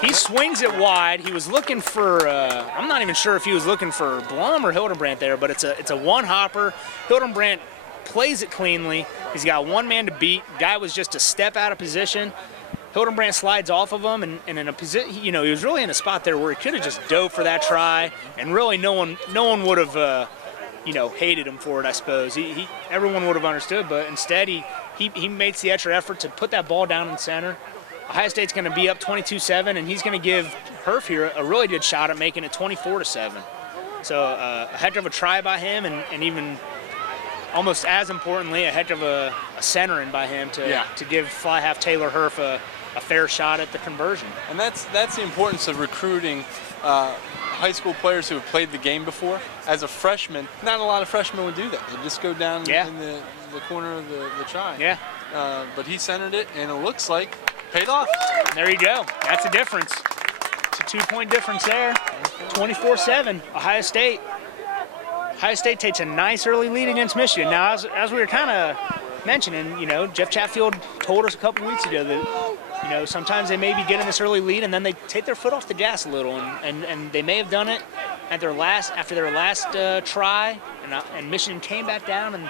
He swings it wide. He was looking for, I'm not even sure if he was looking for Blum or Hildenbrand there, but it's a one-hopper. Hildenbrand plays it cleanly. He's got one man to beat. Guy was just a step out of position. Hildenbrand slides off of him, and in a position, you know, he was really in a spot there where he could have just dove for that try, and really no one would have, you know, hated him for it, I suppose. Everyone would have understood, but instead he makes the extra effort to put that ball down in center. Ohio State's going to be up 22-7, and he's going to give Herf here a really good shot at making it 24-7. So a heck of a try by him, and even almost as importantly, a heck of a centering by him to give fly half Taylor Herf a fair shot at the conversion. And that's the importance of recruiting high school players who have played the game before. As a freshman, not a lot of freshmen would do that. They just go down in the corner of the try. Yeah. But he centered it, and it looks like paid off. There you go. That's a difference. It's a 2-point difference there. 24-7, Ohio State. Ohio State takes a nice early lead against Michigan. Now, as we were kind of mentioning, you know, Jeff Chatfield told us a couple weeks ago that, you know, sometimes they maybe get in this early lead and then they take their foot off the gas a little, and they may have done it after their last try, and Michigan came back down and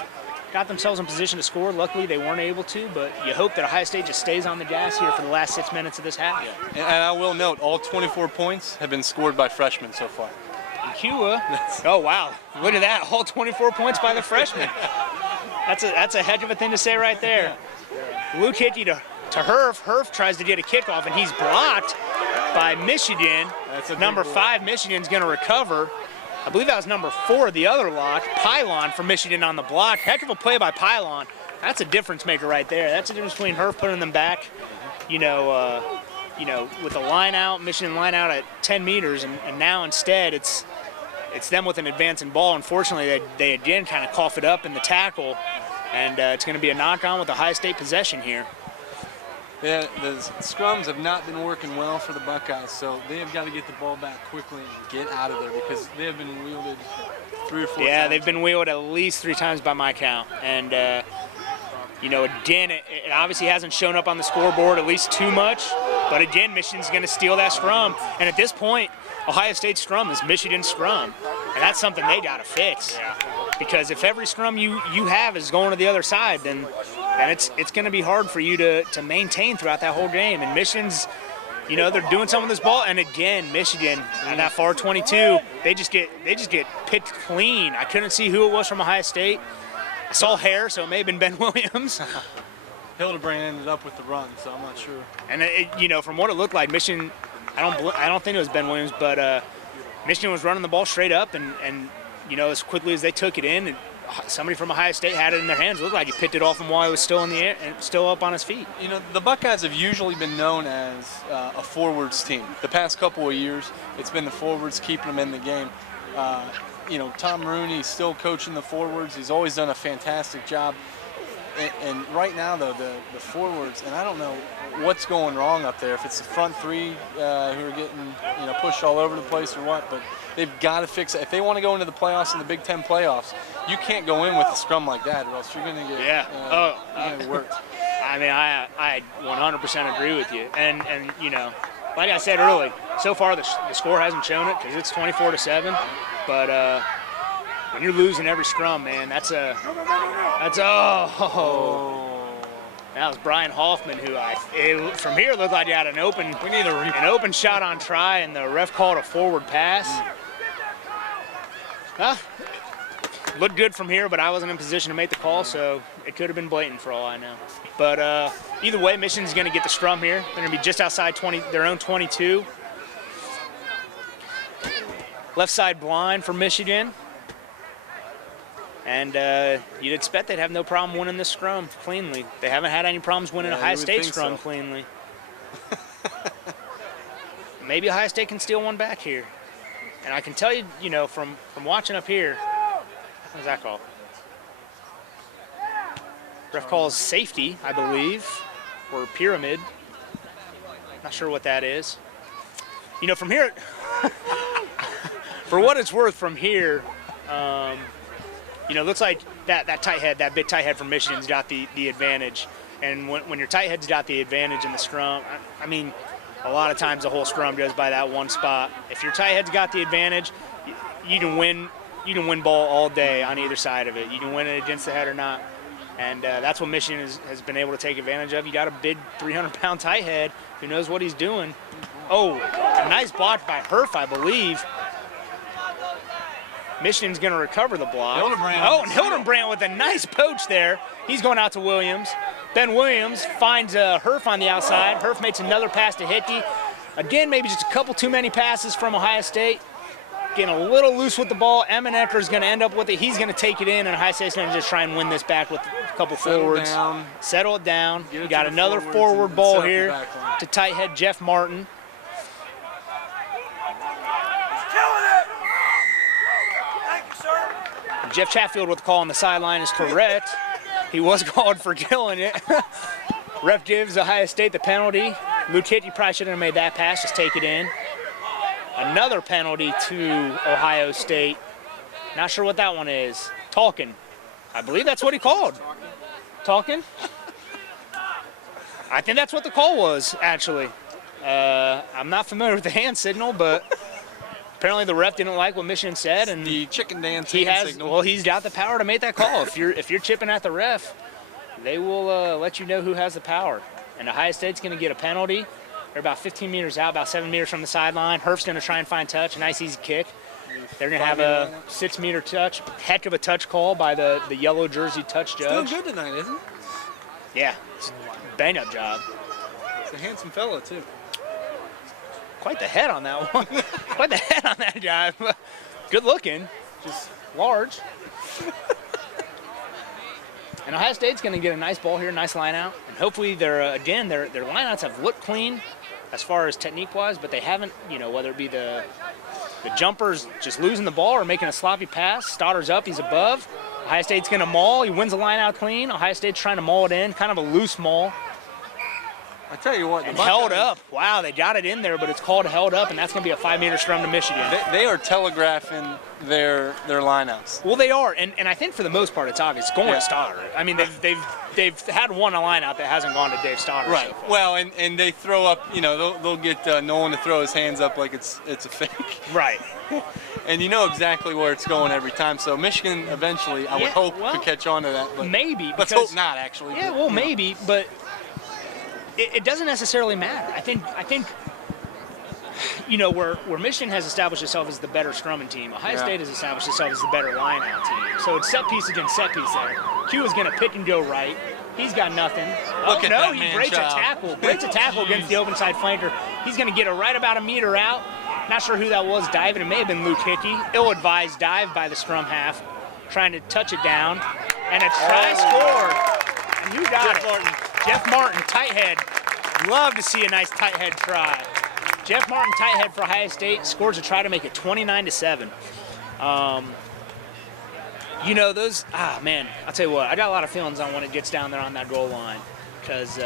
got themselves in position to score. Luckily, they weren't able to, but you hope that Ohio State just stays on the gas here for the last 6 minutes of this half. And I will note, all 24 points have been scored by freshmen so far. And Kua, oh wow, look at that, all 24 points by the freshman. That's a heck of a thing to say right there. Luke Hickey to Herf. Herf tries to get a kickoff, and he's blocked by Michigan. Number 5, Michigan's going to recover. I believe that was number 4, the other lock. Pylon for Michigan on the block. Heck of a play by Pylon. That's a difference maker right there. That's the difference between Herf putting them back, you know, with the line out, Michigan line out at 10 meters, and now instead it's them with an advancing ball. Unfortunately, they again kind of cough it up in the tackle, and it's going to be a knock-on with the Ohio State possession here. The scrums have not been working well for the Buckeyes, so they have got to get the ball back quickly and get out of there because they have been wielded 3 or 4 times. Yeah, they've been wheeled at least 3 times by my count. And, again, it obviously hasn't shown up on the scoreboard at least too much. But, again, Michigan's going to steal that scrum. And at this point, Ohio State's scrum is Michigan's scrum. And that's something they got to fix. Because if every scrum you have is going to the other side, then it's going to be hard for you to maintain throughout that whole game. And Michigan's, they're doing something with this ball. And again, Michigan on that far 22, they just get picked clean. I couldn't see who it was from Ohio State. I saw hair, so it may have been Ben Williams. Hildebrand ended up with the run, so I'm not sure. And from what it looked like, Michigan, I don't think it was Ben Williams, but Michigan was running the ball straight up, and as quickly as they took it in, and somebody from Ohio State had it in their hands. It looked like he picked it off him while he was still in the air and still up on his feet. The Buckeyes have usually been known as a forwards team. The past couple of years, it's been the forwards keeping them in the game. Tom Rooney's still coaching the forwards. He's always done a fantastic job. And right now, though, the forwards, and I don't know what's going wrong up there, if it's the front 3 who are getting pushed all over the place or what, but they've got to fix it. If they want to go into the playoffs and the Big Ten playoffs, you can't go in with a scrum like that, or else you're going to get you're going to be worked. I mean, I 100% agree with you. And like I said earlier, so far the score hasn't shown it because it's 24-7, but when you're losing every scrum, man, that was Brian Hoffman, who from here looked like he had an open shot on try, and the ref called a forward pass. Looked good from here, but I wasn't in position to make the call, so it could have been blatant for all I know. But either way, Michigan's going to get the scrum here. They're going to be just outside their own 22. Left side blind for Michigan. And you'd expect they'd have no problem winning this scrum cleanly. They haven't had any problems winning Ohio State scrum cleanly. Maybe Ohio State can steal one back here. And I can tell you, from watching up here, what's that called? Ref calls safety, I believe, or pyramid. Not sure what that is. From here, for what it's worth, from here, looks like that tight head, that big tight head from Michigan's got the advantage. And when your tight head's got the advantage in the scrum, I mean, a lot of times the whole scrum goes by that one spot. If your tight head's got the advantage, you can win ball all day on either side of it. You can win it against the head or not. And that's what Michigan has been able to take advantage of. You got a big 300-pound tight head who knows what he's doing. Oh, a nice block by Herf, I believe. Michigan's going to recover the block. And Hildebrand with a nice poach there. He's going out to Williams. Ben Williams finds Herf on the outside. Herf makes another pass to Hickey. Again, maybe just a couple too many passes from Ohio State. Getting a little loose with the ball. Emmenecker is going to end up with it. He's going to take it in, and Ohio State's going to just try and win this back with a couple forwards. Settle it down. You got another forward ball here to tight head Jeff Martin. Jeff Chatfield with the call on the sideline is correct. He was called for killing it. Ref gives Ohio State the penalty. Luke Hickey probably shouldn't have made that pass, just take it in. Another penalty to Ohio State. Not sure what that one is. Talking. I believe that's what he called. Talking? I think that's what the call was, actually. I'm not familiar with the hand signal, but apparently the ref didn't like what Michigan said, and the chicken dance signal. Well, he's got the power to make that call. If you're chipping at the ref, they will let you know who has the power. And Ohio State's going to get a penalty. They're about 15 meters out, about 7 meters from the sideline. Herf's going to try and find touch. A nice easy kick. They're going to have a 6-meter touch. Heck of a touch call by the yellow jersey touch judge. Still good tonight, isn't it? Yeah, it's a bang-up job. It's a handsome fella too. Quite the head on that one. Quite the head on that guy. Good looking, just large. And Ohio State's going to get a nice ball here, nice line out. And hopefully their lineouts have looked clean as far as technique-wise, but they haven't, whether it be the jumpers just losing the ball or making a sloppy pass. Stotter's up, he's above. Ohio State's going to maul. He wins the line out clean. Ohio State's trying to maul it in, kind of a loose maul. I tell you what, and held up. Wow, they got it in there, but it's called held up, and that's going to be a 5-meter scrum to Michigan. They are telegraphing their lineouts. Well, they are, and I think for the most part it's obvious. It's going to Stoddard. I mean, they've had one lineout that hasn't gone to Dave Stoddard. Right. So far. Well, and they throw up. You know, they'll get Nolan to throw his hands up like it's a fake. Right. And you know exactly where it's going every time. So Michigan eventually, I would hope, could catch on to that. But maybe. Let's hope not, actually. Yeah. Well, maybe, but it doesn't necessarily matter. I think. You know, where Michigan has established itself as the better scrumming team, Ohio State has established itself as the better lineout team. So it's set piece against set piece there. Q is going to pick and go right. He's got nothing. Look at that he man, breaks child. a tackle. Breaks a tackle against the open side flanker. He's going to get it right about a meter out. Not sure who that was diving. It may have been Luke Hickey. Ill-advised dive by the scrum half, trying to touch it down. And a try scored. And who got it? Jeff Martin, tight head. Love to see a nice tight head try. Jeff Martin, tight head for Ohio State, scores a try to make it 29-7. You know, those, man, I'll tell you what, I got a lot of feelings on when it gets down there on that goal line, because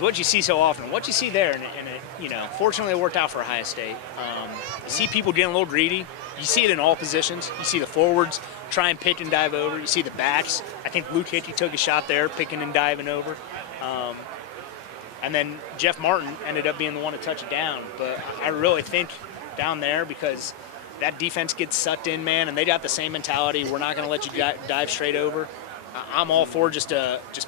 what you see so often, what you see there, and it, you know, fortunately it worked out for Ohio State. You see people getting a little greedy. You see it in all positions. You see the forwards try and pick and dive over. You see the backs. I think Luke Hickey took a shot there, picking and diving over. And then Jeff Martin ended up being the one to touch it down. But I really think down there, because that defense gets sucked in, man, and they got the same mentality. We're not going to let you dive straight over. I'm all for just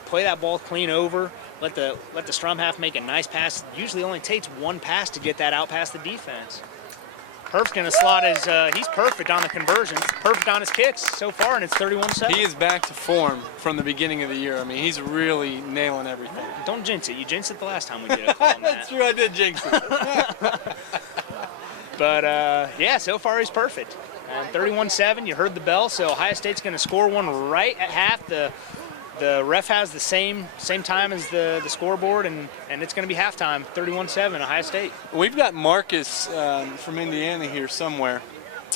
play that ball clean over. Let the scrum half make a nice pass. It usually only takes one pass to get that out past the defense. Perf's going to slot his, he's perfect on the conversions, perfect on his kicks so far, and it's 31-7. He is back to form from the beginning of the year. I mean, he's really nailing everything. Don't jinx it. You jinxed it the last time we did it. That's true, I did jinx it. But, yeah, so far he's perfect. 31-7, you heard the bell, so Ohio State's going to score one right at half. The ref has the same time as the scoreboard, and it's going to be halftime, 31-7, Ohio State. We've got Marcus from Indiana here somewhere,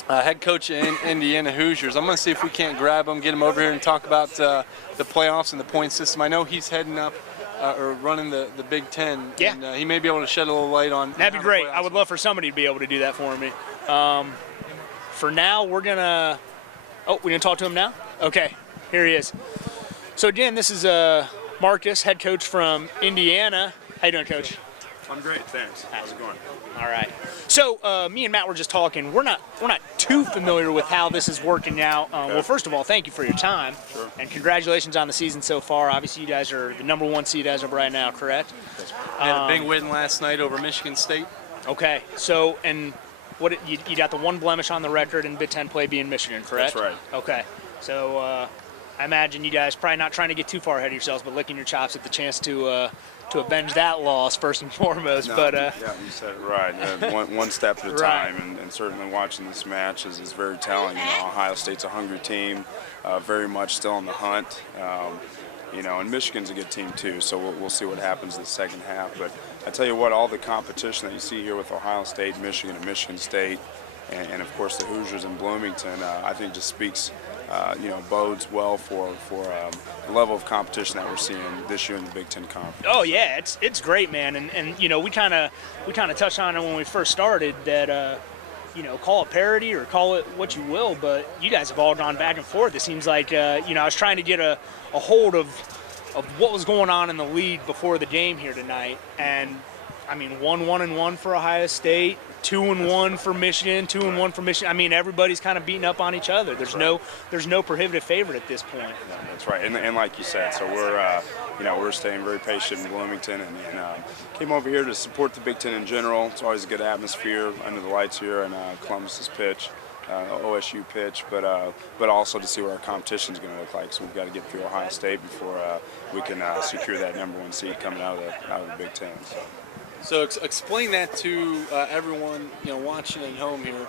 head coach of Indiana Hoosiers. I'm going to see if we can't grab him, get him over here and talk about the playoffs and the point system. I know he's heading up or running the Big Ten. Yeah. And he may be able to shed a little light on That'd be great. I would love for somebody to be able to do that for me. For now, we're going to – oh, we're going to talk to him now? Okay, here he is. So again, this is Marcus, head coach from Indiana. How you doing, Coach? I'm great, thanks. How's it going? All right. So me and Matt were just talking. We're not too familiar with how this is working out. Well, first of all, thank you for your time. Sure. And congratulations on the season so far. Obviously, you guys are the #1 seed as of right now, correct? They had a big win last night over Michigan State. Okay. So, and what you got the one blemish on the record in Big Ten play being Michigan, correct? That's right. Okay. So I imagine you guys probably not trying to get too far ahead of yourselves, but licking your chops at the chance to avenge that loss first and foremost. No, but yeah, you said it right. One step at a Right. time, and certainly watching this match is very telling. You know, Ohio State's a hungry team, very much still on the hunt. You know, and Michigan's a good team too. So we'll see what happens in the second half. But I tell you what, all the competition that you see here with Ohio State, Michigan, and Michigan State, and of course the Hoosiers in Bloomington, I think just speaks. You know, bodes well for the level of competition that we're seeing this year in the Big Ten Conference. Oh yeah, it's great, man, and you know we kind of touched on it when we first started that you know, call it parity or call it what you will, but you guys have all gone back and forth. It seems like you know, I was trying to get a hold of what was going on in the league before the game here tonight, and I mean 1-1-1 for Ohio State. 2-1 for Michigan, 2-1 for Michigan. I mean, everybody's kind of beating up on each other. There's no prohibitive favorite at this point. Yeah, that's right, and like you said, so we're you know, we're staying very patient in Bloomington, and came over here to support the Big Ten in general. It's always a good atmosphere under the lights here, and Columbus's pitch, OSU pitch, but also to see what our competition is going to look like. So we've got to get through Ohio State before we can secure that #1 seed coming out of the Big Ten. So explain that to everyone, you know, watching at home here.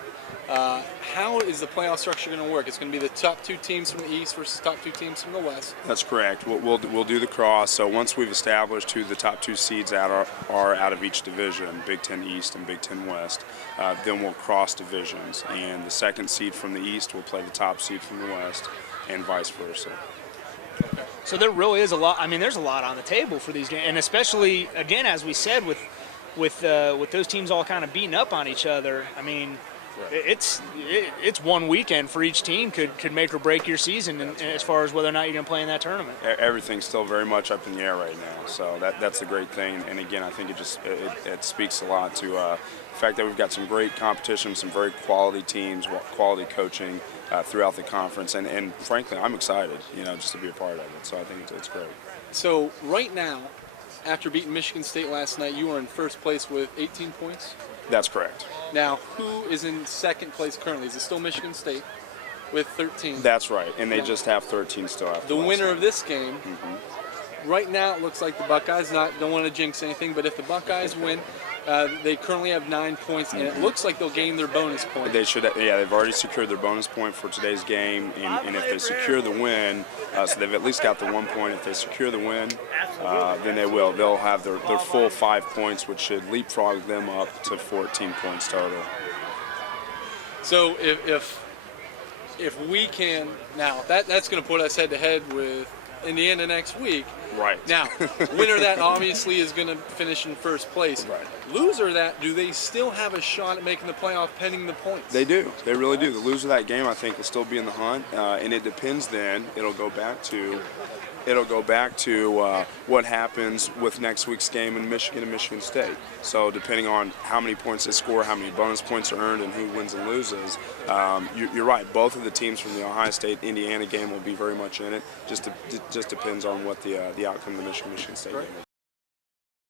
How is the playoff structure going to work? It's going to be the top 2 teams from the East versus top 2 teams from the West. That's correct. We'll do the cross. So once we've established who the top 2 seeds are out of each division, Big Ten East and Big Ten West, then we'll cross divisions, and the second seed from the East will play the top seed from the West, and vice versa. So there really is a lot. I mean, there's a lot on the table for these games, and especially again, as we said, with those teams all kind of beating up on each other. I mean, it's one weekend for each team could make or break your season, and as far as whether or not you're going to play in that tournament. Everything's still very much up in the air right now, so that's the great thing. And again, I think it speaks a lot to the fact that we've got some great competition, some very quality teams, quality coaching throughout the conference, and frankly, I'm excited, just to be a part of it. So I think it's great. So right now, after beating Michigan State last night, you are in first place with 18 points. That's correct. Now, who is in second place currently? Is it still Michigan State with 13? That's right, and they just have 13 still after The last winner night. of this game, right now it looks like the Buckeyes, don't want to jinx anything, but if the Buckeyes win, they currently have 9 points, and it looks like they'll gain their bonus point. They should, yeah. They've already secured their bonus point for today's game, and if they secure the win, so they've at least got the 1 point. If they secure the win, then they will. They'll have their full 5 points, which should leapfrog them up to 14 points total. So if we can now, that's going to put us head to head with Indiana next week. Right. Now, winner of that obviously is going to finish in first place. Right. Loser of that, do they still have a shot at making the playoff pending the points? They do. They really do. The loser of that game, I think, will still be in the hunt, and it depends. Then it'll go back to what happens with next week's game in Michigan and Michigan State. So depending on how many points they score, how many bonus points are earned, and who wins and loses, you're right. Both of the teams from the Ohio State-Indiana game will be very much in it. Just depends on what the outcome of the Michigan State game will